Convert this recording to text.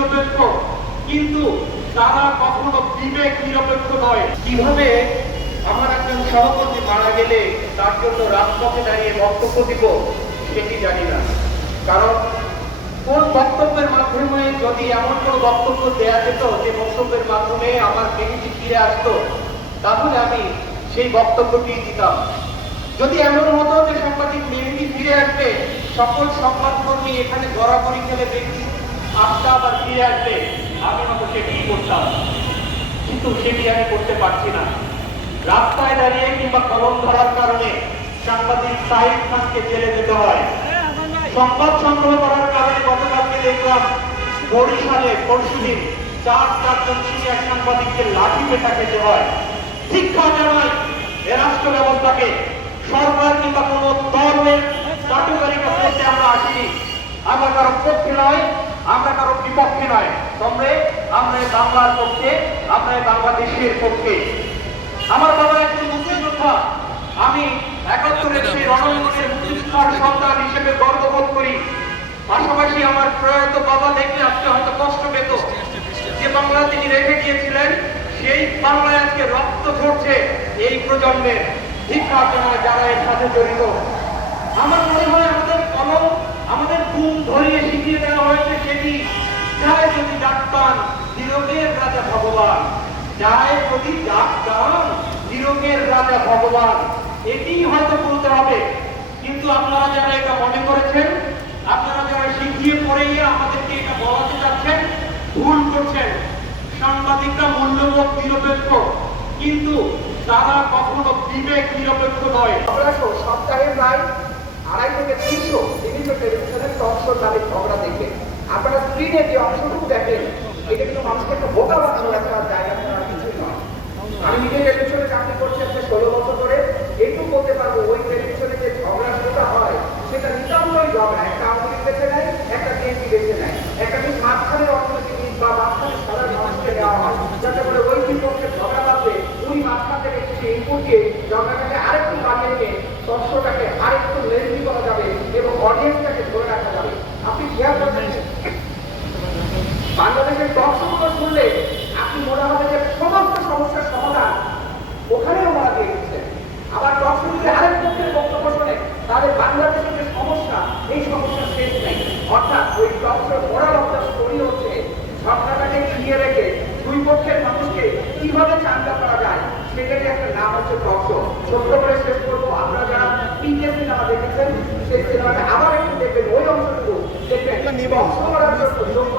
নিরপেক্ষ, কিন্তু তারা কখনো বিবেক নিরপেক্ষ নয়। কিভাবে আমার একজন সহকর্মী মারা গেলে তার জন্য রাজপথে দাঁড়িয়ে বক্তব্য দিব সেটি জানি না। কারণ কোন বক্তব্যের মাধ্যমে যদি এমন কোনো বক্তব্য দেওয়া যেত যে বক্তব্যের মাধ্যমে আমার মেহেদি ফিরে আসতো, তাহলে আমি সেই বক্তব্যটি দিতাম। যদি এমন হতো যে সাংবাদিক মেহেদি ফিরে আসবে, সকল সংবাদকর্মী এখানে গড়াগড়ি খেলে ব্যক্তি আটটা আবার ফিরে আসবে, আমি হয়তো সেটি করতাম, কিন্তু সেটি আমি করতে পারছি না। রাস্তায় দাঁড়িয়ে কিংবা কলম ধরার কারণে সাংবাদিক সাহিদ খানকে জেলে যেতে হয়। সংবাদ সংগ্রহ করার কারণে গতকালকে দেখলাম বরিশালে পরশুদিন চারজন সিনিয়র সাংবাদিককে লাঠি পেটা খেতে হয়। শিক্ষা জানাই এ রাষ্ট্র ব্যবস্থাকে, সরকার কিংবা কোন দলের চাটুকারিতা করতে আমরা আসিনি। আমরা কারো পক্ষে নয়, আমরা কারো বিপক্ষে নয়, তবে আমরা বাংলার পক্ষে, আমরা বাংলাদেশের পক্ষে। আমার বাবা একজন মুক্তিযোদ্ধা, আমি 71-এর সেই রণাঙ্গনের মুক্তিযোদ্ধার সন্তান হিসেবে গর্ববোধ করি। পাশাপাশি আমার প্রয়াত বাবা দেখলে আজকে হয়তো কষ্ট পেত। যে বাংলা তিনি রেখে গিয়েছিলেন, সেই বাংলায় আজকে রক্ত ঝরছে এই প্রজন্মের। শিক্ষা জানায় যারা এর সাথে জড়িত। আমার মনে হয় আমাদের কলম, আমাদের ঘুম ধরিয়ে শিখিয়ে দেওয়া হয়েছে সেটি যায় যদি ডাক্তার নিরোগের রাজা ভগবান, যায় যদি ডাক্তার নিরোগের রাজা ভগবান, এটি হয়তো বলতে হবে। কিন্তু আপনারা যারা এটা মনে করেছেন, আপনারা যারা শিখিয়ে পড়েই আমাদেরকে এটা বলাতে চাচ্ছেন, ভুল করছেন। সাংবাদিকরা মূল্যবোধ নিরপেক্ষ, কিন্তু তারা কখনো বিবেক নিরপেক্ষ নয়। সপ্তাহের প্রায় 250 থেকে 300 বিভিন্ন টেলিভিশনের টক শো তাদের ঝগড়া দেখবেন। আপনারা স্ক্রিনে যে অংশটুকু দেখেন, এটা কিন্তু মানুষকে একটা বোকা বানানোর একটা জায়গা করার কিছুই নয়। আমি নিজে টেলিভিশনে চাকরি করছি আজকে 16 বছর ধরে, একটু বলতে পারবো ওই টেলিভিশনে যে ঝগড়া সেটা হয়, সেটা নিতান্তই ঝগড়া। একটা আওয়ামী লীগ বেছে নেয়, একটা বিএনপি বেছে নেয়, একটা ঠিক মাঝখানে অর্থনীতিবিদ বা মাঝখানে সাধারণ মানুষকে দেওয়া হয়, যাতে করে ওই বিপক্ষের ঝগড়া বাঁধবে উনি মাঝখান থেকে কিছু ইনপুট দিয়ে ঝগড়াটাকে আরেকটু বানিয়ে নিয়ে তথ্যটাকে আরেকটু লেন্দি করা যাবে এবং অডিয়েন্সটাকে ধরে রাখা যাবে। আপনি খেয়াল করছেন বাংলাদেশের দর্শকগুলো শুনলে আপনি মনে হবে যে সমস্ত সমস্যার সমাধান ওখানেও ওরা দিয়ে দিচ্ছেন। আবার দর্শক যদি আরেক পক্ষের বক্তব্য শোনে, তাহলে বাংলাদেশের যে সমস্যা, এই সমস্যার শেষ নেই। অর্থাৎ ওই দর্শক ওরা একটা স্টোরি হচ্ছে ঝগড়াটাকে ঘিরে রেখে দুই পক্ষের মানুষকে কিভাবে চাঙ্গা করা যায়, সেটারই একটা নাম হচ্ছে দর্শক। ছোট্ট করে শেষ করবো, আপনারা যারা পিকে সিনেমা দেখেছেন সেই সিনেমাটা আবার একটু দেখবেন, ওই অংশটুকু দেখবেন। বংশ করার জন্য